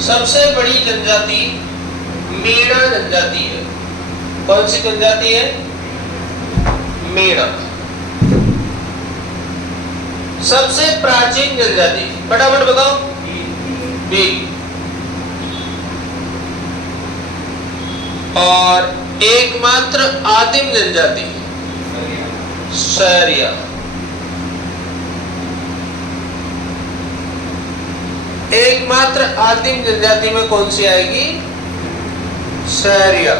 सबसे बड़ी जनजाति मीणा जनजाति है। कौन सी जनजाति है? मीणा। सबसे प्राचीन जनजाति फटाफट बताओ। भील। और एकमात्र आदिम जनजाति सैरिया। एकमात्र आदिम जनजाति में कौन सी आएगी? सैरिया।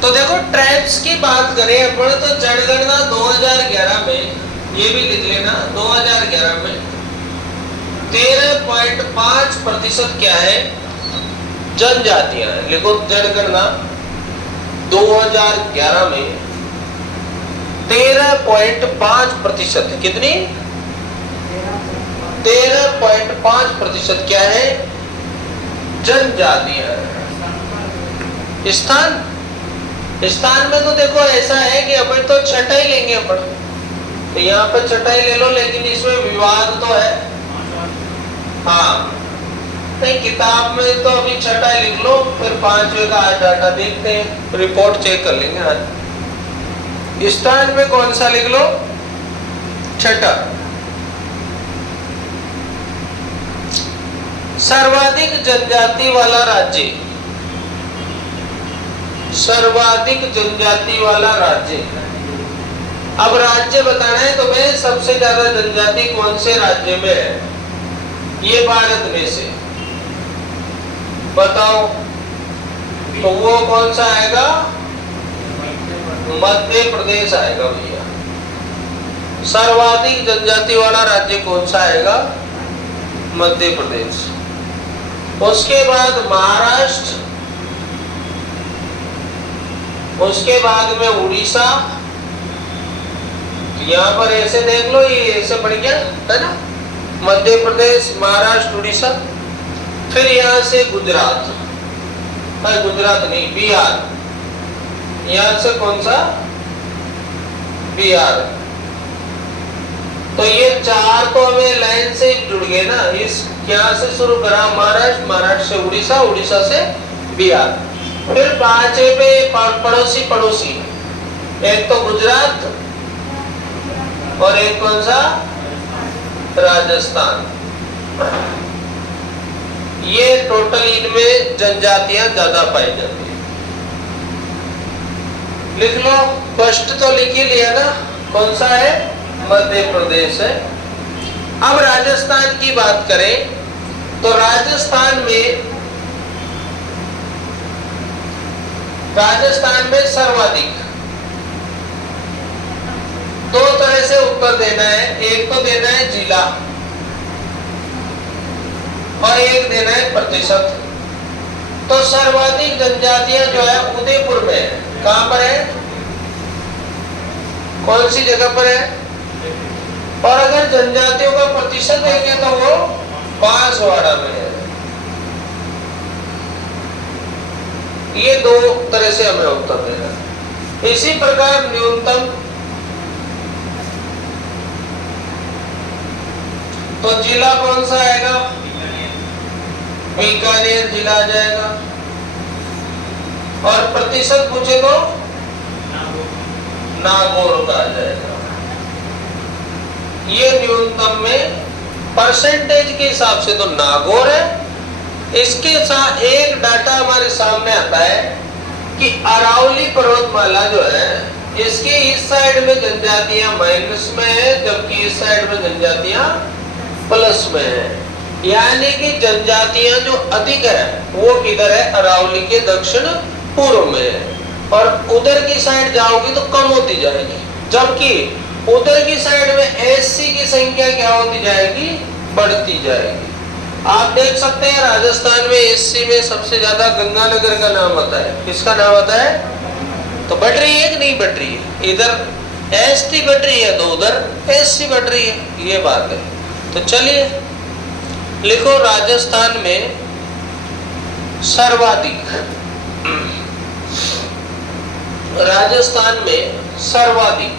तो देखो ट्राइब्स की बात करें अपन तो जनगणना 2011 में, ये भी लिख लेना, 2011 में 13.5% क्या है? जनजातियां हैं। लिखो जनगणना 2011 में 13.5%। कितनी? 13.5% क्या है? जनजातियां। स्थान में तो देखो ऐसा है कि अपन तो छठा ही लेंगे अपन, तो यहाँ पे छठा ही ले लो, लेकिन इसमें विवाद तो है। हाँ नहीं, किताब में तो अभी छठा ही लिख लो, फिर 5वें का आज डाटा देखते हैं, रिपोर्ट चेक कर लेंगे आज। स्थान में कौन सा लिख लो? छठा। सर्वाधिक जनजाति वाला राज्य, सर्वाधिक जनजाति वाला राज्य। अब राज्य बताना है तो मैं सबसे ज्यादा जनजाति कौन से राज्य में है? ये भारत में से बताओ, तो वो कौन सा आएगा? मध्य प्रदेश आएगा भैया। सर्वाधिक जनजाति वाला राज्य कौन सा आएगा? मध्य प्रदेश। उसके बाद महाराष्ट्र, उसके बाद में उड़ीसा। यहाँ पर ऐसे देख लो, ये ऐसे बढ़ गया है ना, मध्य प्रदेश, महाराष्ट्र, उड़ीसा। फिर यहाँ से गुजरात, गुजरात नहीं, बिहार। यहाँ से कौन सा? बिहार। तो ये चार तो हमें लाइन से जुड़ गए ना। इस यहाँ से शुरू करा महाराष्ट्र, महाराष्ट्र से उड़ीसा, उड़ीसा से बिहार। फिर पांचवे पे पड़ोसी, एक तो गुजरात और एक कौन सा? राजस्थान। ये टोटल इनमें जनजातियां ज्यादा पाई जाती है। लिख लो, फर्स्ट तो लिख ही लिया ना, कौन सा है? मध्य प्रदेश है। अब राजस्थान की बात करें तो राजस्थान में सर्वाधिक दो तरह से उत्तर देना है। एक तो देना है जिला और एक देना है प्रतिशत। तो सर्वाधिक जनजातियां जो है उदयपुर में है। कहां पर है? कौन सी जगह पर है? और अगर जनजातियों का प्रतिशत देंगे तो वो बांसवाड़ा में है। ये दो तरह से हमें उत्तर देना। इसी प्रकार न्यूनतम, तो जिला कौन सा आएगा? बीकानेर जिला आ जाएगा। और प्रतिशत पूछे तो नागौर का आ जाएगा। ये न्यूनतम में परसेंटेज के हिसाब से तो नागौर है। इसके साथ एक डाटा हमारे सामने आता है कि अरावली पर्वतमाला जो है, इसके इस साइड में जनजातियां माइनस में है, जबकि इस साइड में जनजातियां प्लस में है। यानी कि जनजातियां जो अधिक है वो किधर है? अरावली के दक्षिण पूर्व में है। और उधर की साइड जाओगी तो कम होती जाएगी, जबकि उधर की साइड में एससी की संख्या क्या होती जाएगी? बढ़ती जाएगी। आप देख सकते हैं राजस्थान में एससी में सबसे ज्यादा गंगानगर का नाम आता है। किसका नाम आता है? तो बढ़ रही है कि नहीं बढ़ रही है? इधर एसटी बढ़ रही है तो उधर एससी बढ़ रही है, ये बात है। तो चलिए लिखो राजस्थान में सर्वाधिक, राजस्थान में सर्वाधिक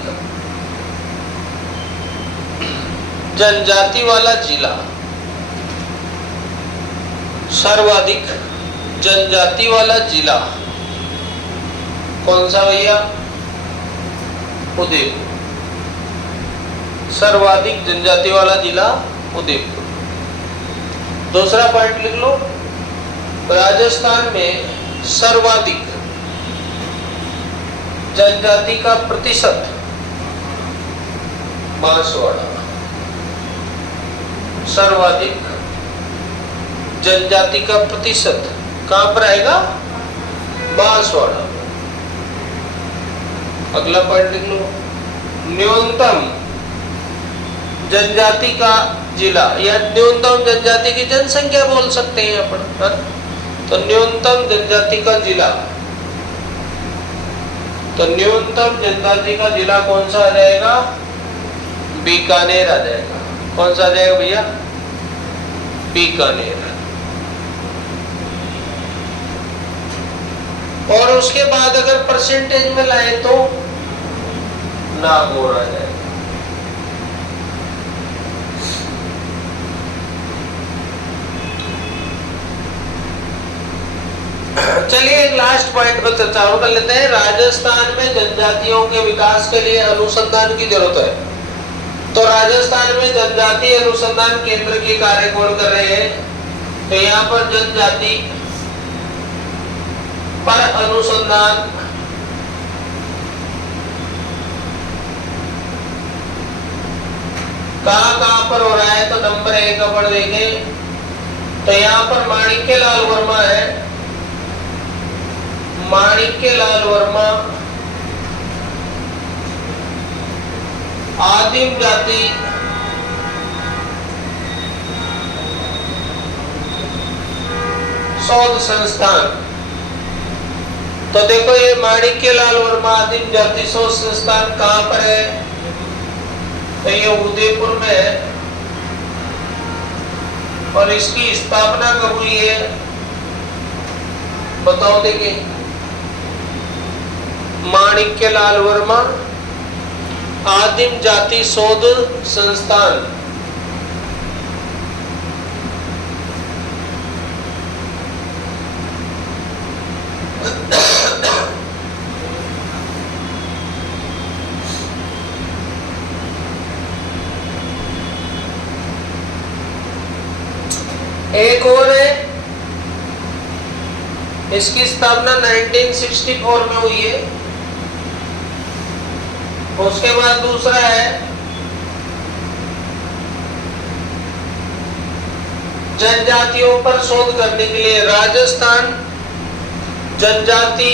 जनजाति वाला जिला, सर्वाधिक जनजाति वाला जिला कौन सा भैया? उदयपुर। सर्वाधिक जनजाति वाला जिला उदयपुर। दूसरा पॉइंट लिख लो, राजस्थान में सर्वाधिक जनजाति का प्रतिशत बांसवाड़ा। सर्वाधिक जनजाति का प्रतिशत कहां पर आएगा? बांसवाड़ा। अगला पॉइंट लिख लो, न्यूनतम जनजाति का जिला या न्यूनतम जनजाति की जनसंख्या बोल सकते हैं अपन, तो न्यूनतम जनजाति का जिला, तो न्यूनतम जनजाति का जिला कौन सा आ जाएगा? बीकानेर आ जाएगा। कौन सा आ जाएगा भैया? बीकानेर। और उसके बाद अगर परसेंटेज में लाए तो नागौर आ जाएगा। चलिए एक लास्ट पॉइंट पर चर्चा और कर लेते हैं। राजस्थान में जनजातियों के विकास के लिए अनुसंधान की जरूरत है। तो राजस्थान में जनजाति अनुसंधान केंद्र के कार्य कौन कर रहे हैं? तो यहाँ पर जनजाति पर अनुसंधान कहां पर हो रहा है? तो नंबर 1 अपन देखें तो यहाँ पर माणिक्यलाल वर्मा है। माणिक्यलाल वर्मा आदिम जाति शोध संस्थान। तो देखो ये माणिक्यलाल वर्मा आदिम जाति शोध संस्थान कहां पर है? तो ये उदयपुर में है। और इसकी स्थापना कब हुई है? बताओ देखिए। माणिक्यलाल वर्मा आदिम जाति शोध संस्थान एक और है, इसकी स्थापना 1964 में हुई है। उसके बाद दूसरा है जनजातियों पर शोध करने के लिए राजस्थान जनजाति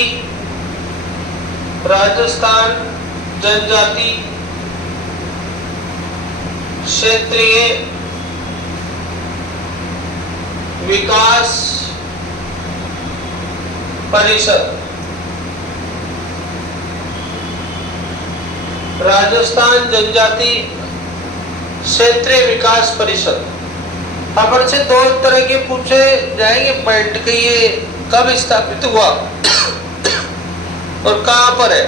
क्षेत्रीय विकास परिषद। राजस्थान जनजाति क्षेत्रीय विकास परिषद। अपन से दो तरह के पूछे जाएंगे पॉइंट के, ये कब स्थापित हुआ और कहां पर है।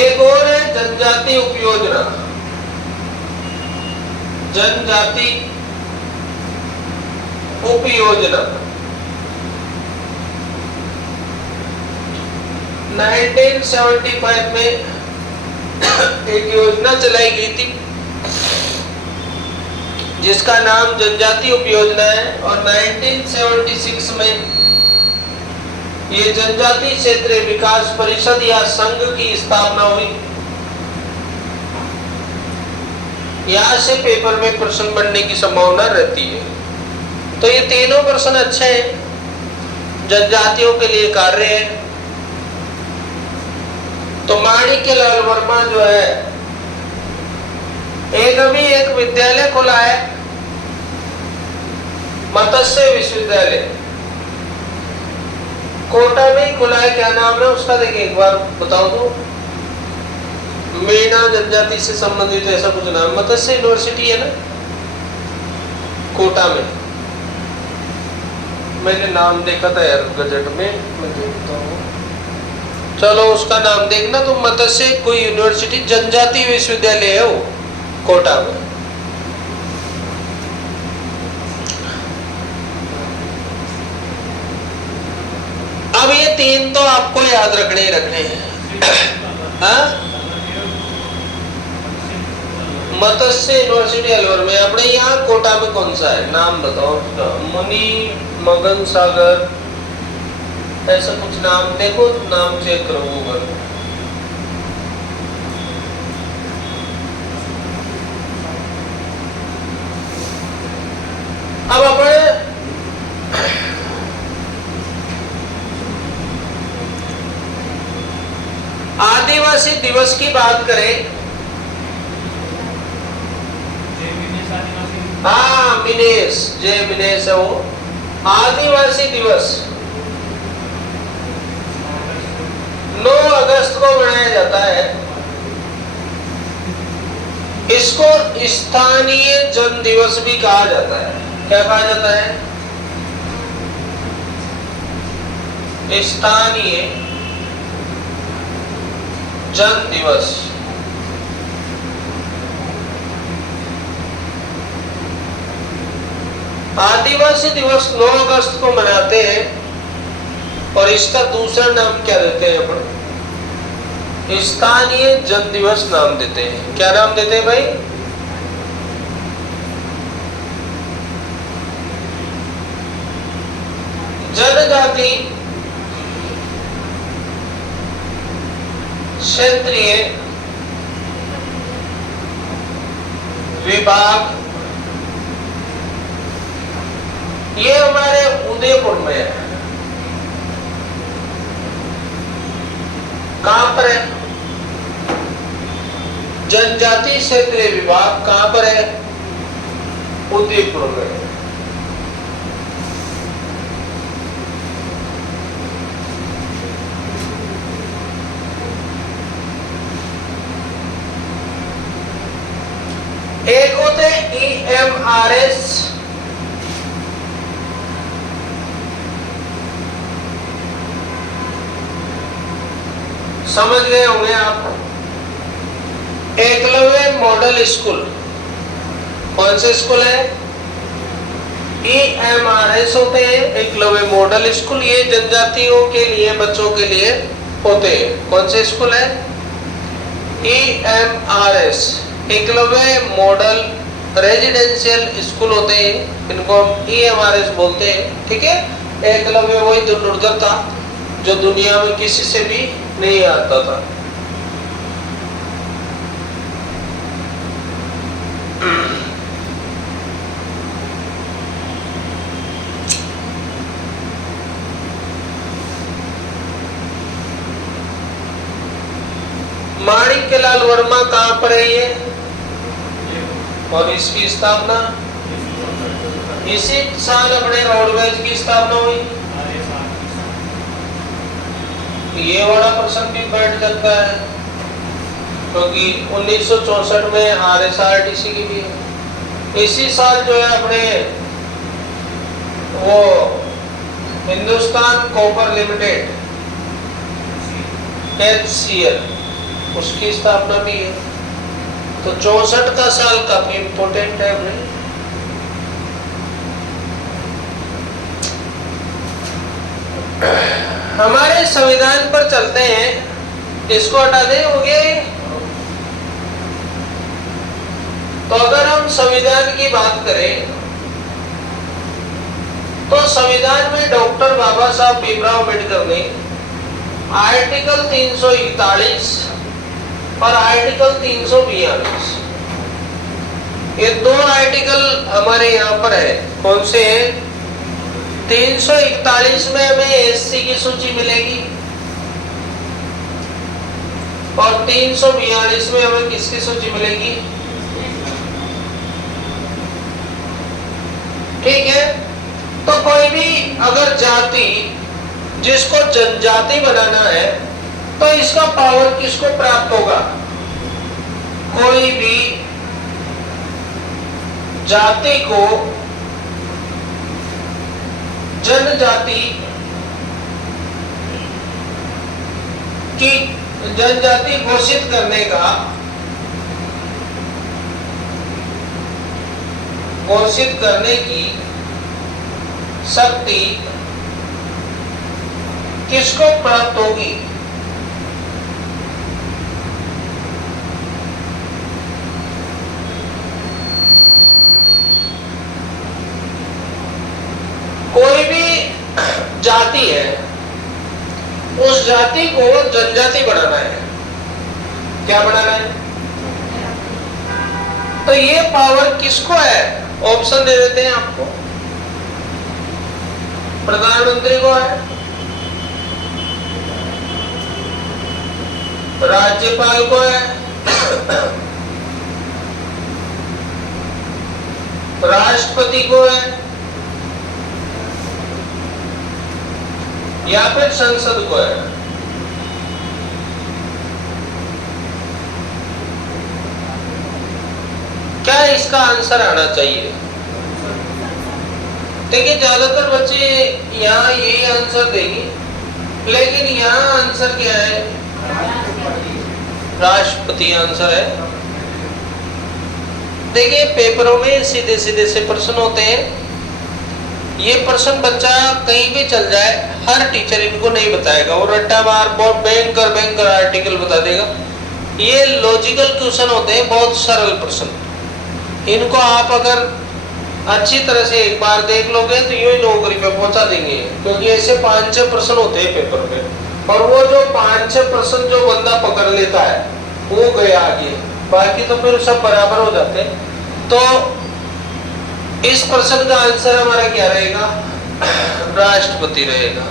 एक और है जनजाति उपयोजना। जनजाति उपयोजना 1975 में एक योजना चलाई गई थी जिसका नाम जनजाति उपयोजना है। और 1976 में ये जनजाति क्षेत्रीय विकास परिषद या संघ की स्थापना हुई। यहाँ से पेपर में प्रश्न बनने की संभावना रहती है। तो ये तीनों प्रश्न अच्छे हैं, जनजातियों के लिए कार्य है। तो माणिक्यलाल वर्मा जो है अभी एक विद्यालय खुला है, मत्स्य विश्वविद्यालय कोटा में ही खुला है। क्या नाम है उसका? देखिए एक बार बताओ तो। ग्रामीण जनजाति से संबंधित ऐसा कुछ नाम, मत्स्य यूनिवर्सिटी है ना कोटा में, मैंने नाम देखा था यार गजट में, मैं देखता हूँ, चलो उसका नाम देखना तो, मत्स्य कोई यूनिवर्सिटी, जनजाति विश्वविद्यालय है वो कोटा में। अब ये तीन तो आपको याद रखने ही रखने हैं। हाँ? मत्स्य यूनिवर्सिटी अलवर में, अपने यहाँ कोटा में कौन सा है नाम बताओ उसका? मुनि मगन सागर ऐसा कुछ नाम, देखो नाम चेक करो गूगल। अब अपने आदिवासी दिवस की बात करें, हाँ मिनेस, जय मिनेस है वो। आदिवासी दिवस 9 अगस्त को मनाया जाता है। इसको स्थानीय जन दिवस भी कहा जाता है। क्या कहा जाता है? स्थानीय जन दिवस। आदिवासी दिवस 9 अगस्त को मनाते हैं, और इसका दूसरा नाम क्या देते हैं अपन? स्थानीय जन दिवस नाम देते हैं। क्या नाम देते हैं भाई? जनजाति क्षेत्रीय विभाग, ये हमारे उदयपुर में है। कहां पर है? जनजाति क्षेत्रीय विभाग कहां पर है? उदयपुर में। एक होते EMRS, समझ गए होंगे आप, एकलव्य मॉडल स्कूल। कौन से स्कूल है? EMRS होते हैं, एकलव्य मॉडल स्कूल। ये जनजातियों के लिए, बच्चों के लिए होते हैं। कौन से स्कूल है? EMRS, Eklavya model residential school होते हैं, इनको हम EMRS बोलते हैं। ठीक है, एकलव्य वही धनुर्धर था जो दुनिया में किसी से भी नहीं आता था। माणिक्यलाल वर्मा कहां पर है ये, और इसकी स्थापना इसी साल अपने रोडवेज की स्थापना हुई। ये बड़ा प्रश्न भी बैठ जाता है, क्योंकि 1964 में RSRTC की भी है। इसी साल जो है अपने वो हिंदुस्तान कॉपर लिमिटेड HCL, उसकी स्थापना भी है। तो 64 का साल काफी इंपोर्टेंट है अपने। हमारे संविधान पर चलते हैं, इसको हटा दें, हो गया ये। तो अगर हम संविधान की बात करें तो संविधान में डॉक्टर बाबा साहब भीमराव अम्बेडकर ने आर्टिकल 341 और आर्टिकल 342, ये 2 आर्टिकल हमारे यहाँ पर है। कौन से हैं? 341 में हमें SC की सूची मिलेगी, और 342 में हमें किसकी सूची मिलेगी? ठीक है, तो कोई भी अगर जाति जिसको जनजाति बनाना है तो इसका पावर किसको प्राप्त होगा? कोई भी जाति को जनजाति की जनजाति घोषित करने का घोषित करने की शक्ति किसको प्राप्त होगी? कोई भी जाति है, उस जाति को जनजाति बनाना है। क्या बनाना है? तो ये पावर किसको है? ऑप्शन दे देते हैं आपको। प्रधानमंत्री को है, राज्यपाल को है, राष्ट्रपति को है, या फिर संसद को है। क्या इसका आंसर आना चाहिए? देखिए ज्यादातर बच्चे यहाँ यही आंसर देंगे, लेकिन यहाँ आंसर क्या है? राष्ट्रपति आंसर है। देखिए पेपरों में सीधे सीधे से प्रश्न होते हैं। ये प्रश्न बच्चा कहीं भी चल जाए, हर टीचर इनको नहीं बताएगा, वो रट्टा मार बहुत भयंकर आर्टिकल बता देगा। ये लॉजिकल क्वेश्चन होते हैं, बहुत सरल प्रश्न। इनको आप अगर अच्छी तरह से एक बार देख लोगे तो यूं ही नौकरी पे पहुंचा देंगे, क्योंकि ऐसे 5-6 प्रश्न होते हैं पेपर में। और वो जो 5-6 प्रश्न जो बंदा पकड़ लेता है वो गया आगे, बाकी तो फिर सब बराबर हो जाते हैं। तो इस प्रश्न का आंसर हमारा क्या रहेगा? राष्ट्रपति रहेगा।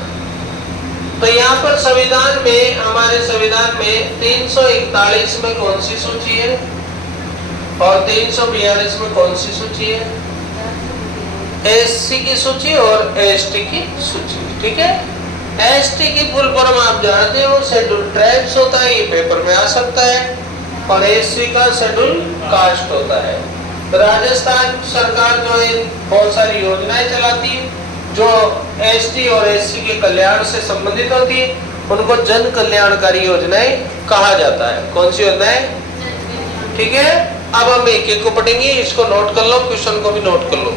तो यहाँ पर संविधान में, हमारे संविधान में 341 में कौन सी सूची है और 342 में कौन सी सूची है? एससी की सूची और एसटी की सूची। ठीक है, एसटी की फुल फॉर्म आप जानते हो, शेड्यूल ट्राइब्स होता है, ये पेपर में आ सकता है। और एससी का शेड्यूल कास्ट होता है। राजस्थान सरकार जो है बहुत सारी योजनाएं चलाती है जो एसटी और एससी के कल्याण से संबंधित होती है, उनको जन कल्याणकारी योजनाएं कहा जाता है। कौन सी योजनाएं? ठीक है, अब हम एक एक को पढ़ेंगे, इसको नोट कर लो, क्वेश्चन को भी नोट कर लो।